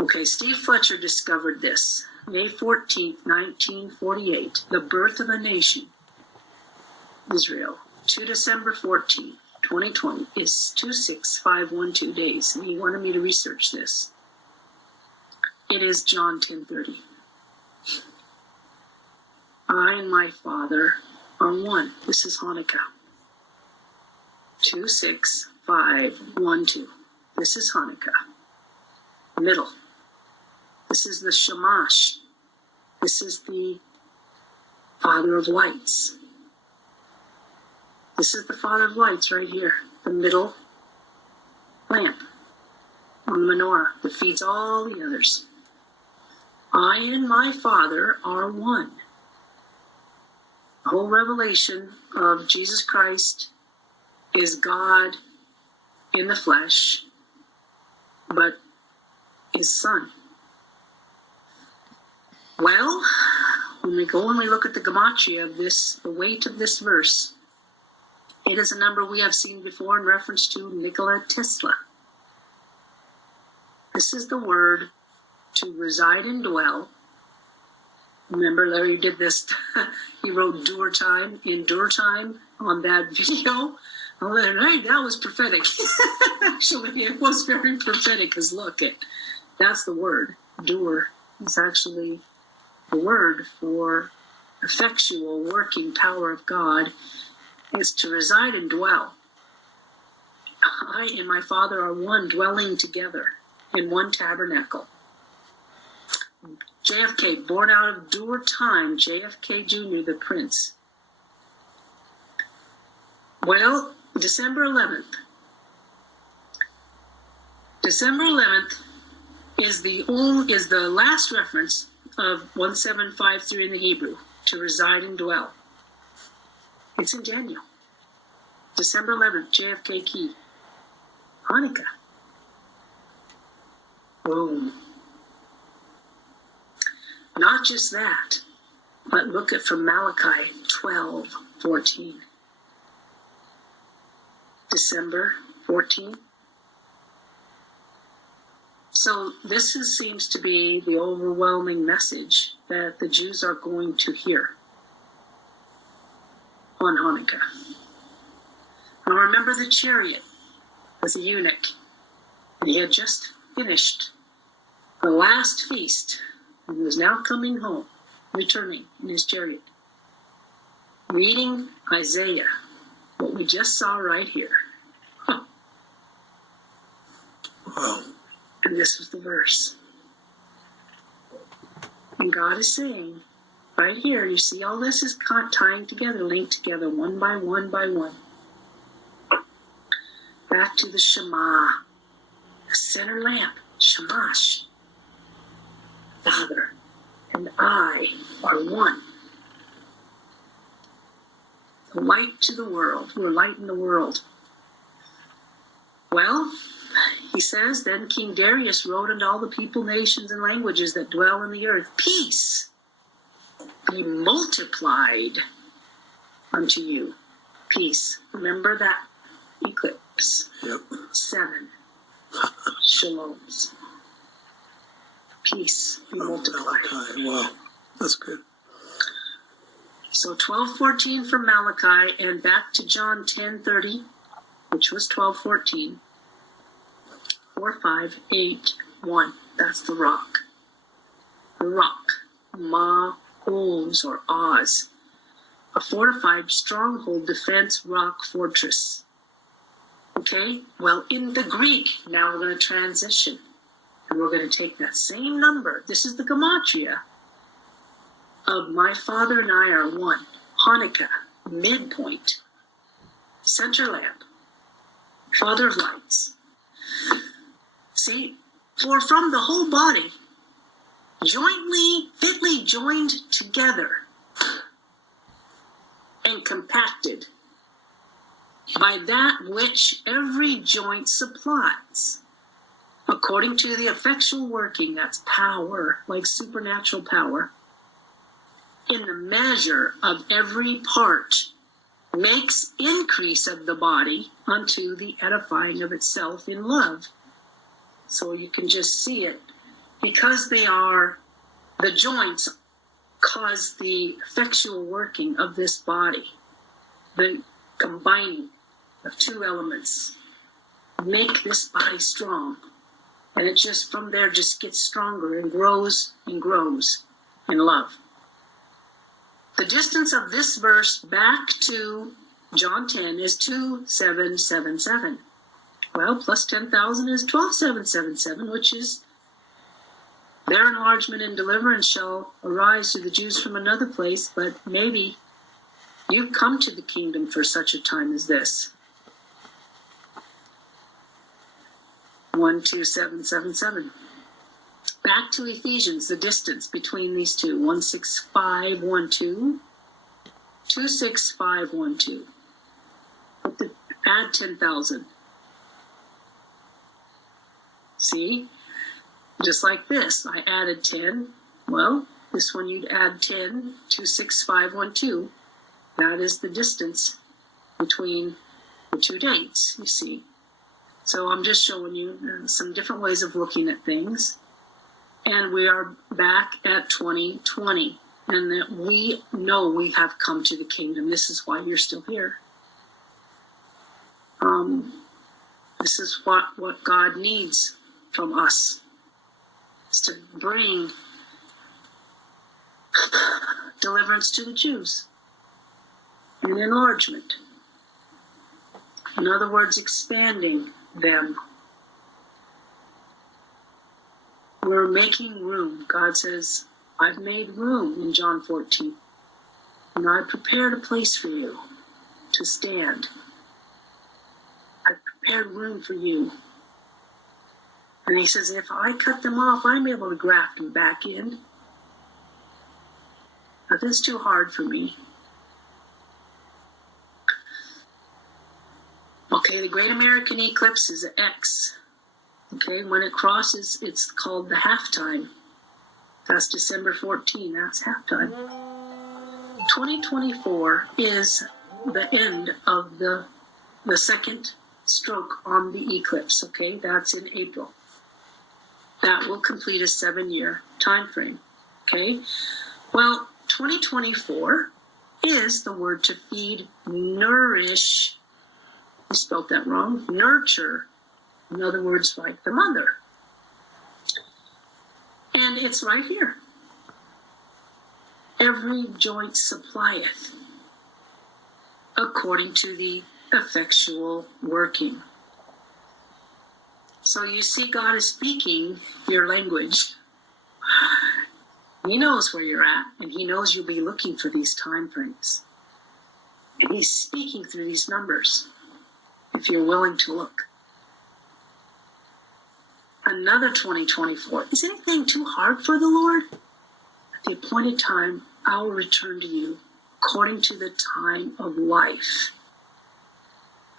Okay, Steve Fletcher discovered this. May 14th, 1948, the birth of a nation, Israel, to December 14th, 2020, is 26512 days. And he wanted me to research this. It is John 10:30. I and my Father are one. This is Hanukkah. 26512. This is Hanukkah. Middle. This is the Shamash. This is the Father of Lights. This is the Father of Lights right here. The middle lamp on the menorah that feeds all the others. I and my Father are one. The whole revelation of Jesus Christ is God in the flesh, but his Son. Well, when we go and we look at the gematria of this, the weight of this verse, it is a number we have seen before in reference to Nikola Tesla. This is the word to reside and dwell. Remember, Larry did this. He wrote "dur time" in "dur time" on that video. Oh, right, that was prophetic. Actually, it was very prophetic. Because look, that's the word. "Dur" is actually the word for effectual working power of God. Is to reside and dwell. I and my Father are one, dwelling together in one tabernacle. JFK, born out of dur time, JFK Jr., the Prince. Well, December 11th. December 11th is the last reference of 1753 in the Hebrew, to reside and dwell. It's in Daniel. December 11th, JFK key. Hanukkah. Boom. Not just that, but look at from Malachi 12:14. December 14th. So this seems to be the overwhelming message that the Jews are going to hear on Hanukkah. Now remember the chariot with the eunuch. And he had just finished the last feast and was now coming home, returning in his chariot, reading Isaiah, what we just saw right here. Huh. Wow. And this was the verse. And God is saying, right here, you see all this is tying together, linked together, one by one by one. Back to the Shema, the center lamp, Shamash. Father and I are one. The light to the world. We're light in the world. Well, he says, then King Darius wrote unto all the people, nations, and languages that dwell in the earth, peace be multiplied unto you. Peace. Remember that eclipse. Yep. 7 shaloms. Peace be multiplied. Wow, that's good. So 12:14 from Malachi, and back to John 10:30, which was 12:14. 4581. That's the rock. The rock. Ma-Oz or Oz. A fortified stronghold, defense, rock, fortress. Okay? Well, in the Greek, now we're going to transition. And we're going to take that same number. This is the gematria of my Father and I are one. Hanukkah, midpoint, center lamp, Father of lights. See, for from the whole body, jointly, fitly joined together and compacted by that which every joint supplies, according to the effectual working, that's power, like supernatural power, in the measure of every part, makes increase of the body unto the edifying of itself in love. So you can just see it because they are, the joints cause the effectual working of this body, the combining of two elements, make this body strong. And it just, from there, just gets stronger and grows in love. The distance of this verse back to John 10 is 2777. Well, plus 10,000 is 12,777, which is their enlargement and deliverance shall arise to the Jews from another place, but maybe you've come to the kingdom for such a time as this. 12777. Back to Ephesians, the distance between these two, 16512, 26512. Add 10,000. See? Just like this, I added 10. Well, this one you'd add 10, 26512. That is the distance between the two dates, you see. So I'm just showing you some different ways of looking at things. And we are back at 2020. And that we know we have come to the kingdom. This is why you're still here. This is what God needs from us. Is to bring deliverance to the Jews. And enlargement. In other words, expanding them. We're making room. God says, I've made room in John 14. And I prepared a place for you to stand. I prepared room for you. And he says, if I cut them off, I'm able to graft them back in. But that's too hard for me. Okay, the Great American Eclipse is an X. Okay, when it crosses, it's called the halftime. That's December 14, that's halftime. 2024 is the end of the second stroke on the eclipse, okay? That's in April. That will complete a 7-year time frame, okay? Well, 2024 is the word to feed, nourish. I spelled that wrong. Nurture. In other words, like the mother. And it's right here. Every joint supplieth according to the effectual working. So you see, God is speaking your language. He knows where you're at, and he knows you'll be looking for these time frames. And he's speaking through these numbers, if you're willing to look. Another 2024. Is anything too hard for the Lord? At the appointed time, I will return to you according to the time of life.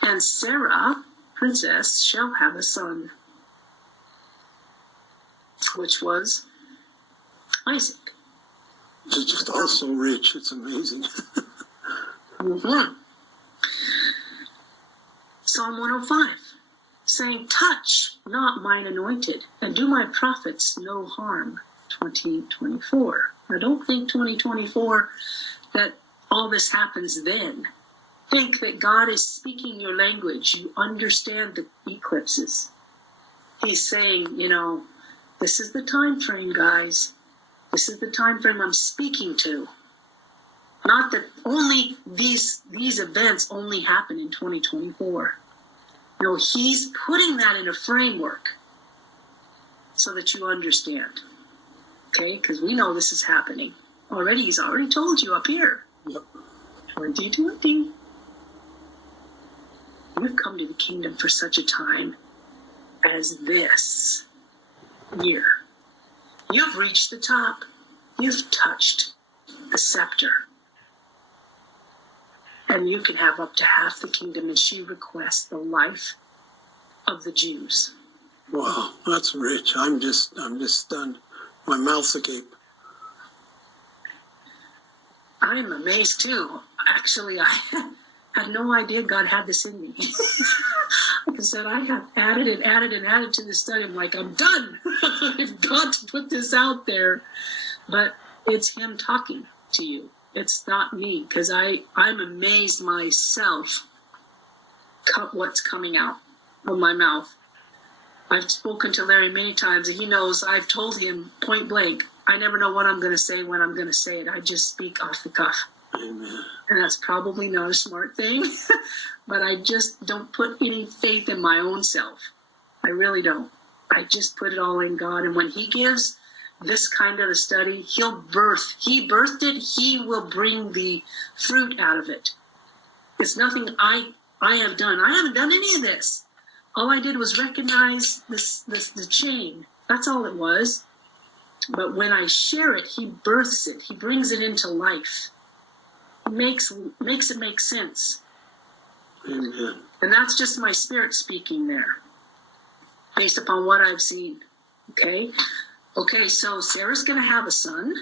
And Sarah, princess, shall have a son, which was Isaac. It's just all so rich. It's amazing. Mm-hmm. Psalm 105, saying, touch not mine anointed, and do my prophets no harm. 2024. Now don't think 2024 that all this happens then. Think that God is speaking your language. You understand the eclipses. He's saying, this is the time frame, guys. This is the time frame I'm speaking to. Not that only these events only happen in 2024. No, he's putting that in a framework so that you understand. Okay? Because we know this is happening. Already, he's already told you up here. Yep. 2020. You've come to the kingdom for such a time as this year. You've reached the top. You've touched the scepter. And you can have up to half the kingdom, and she requests the life of the Jews. Wow, that's rich. I'm just stunned. My mouth's agape. I'm amazed too. Actually, had no idea God had this in me. Like I said, I have added and added and added to this study. I'm like, I'm done. I've got to put this out there. But it's him talking to you. It's not me, because I'm amazed myself what's coming out of my mouth. I've spoken to Larry many times, and he knows. I've told him point blank, I never know what I'm going to say when I'm going to say it. I just speak off the cuff. Amen. And that's probably not a smart thing, but I just don't put any faith in my own self. I really don't. I just put it all in God. And when he gives this kind of a study, he birthed it, he will bring the fruit out of it. It's nothing I have done. I haven't done any of this. All I did was recognize the chain. That's all it was. But when I share it, he births it. He brings it into life. He makes it make sense. Amen. And that's just my spirit speaking there, based upon what I've seen. Okay, so Sarah's going to have a son.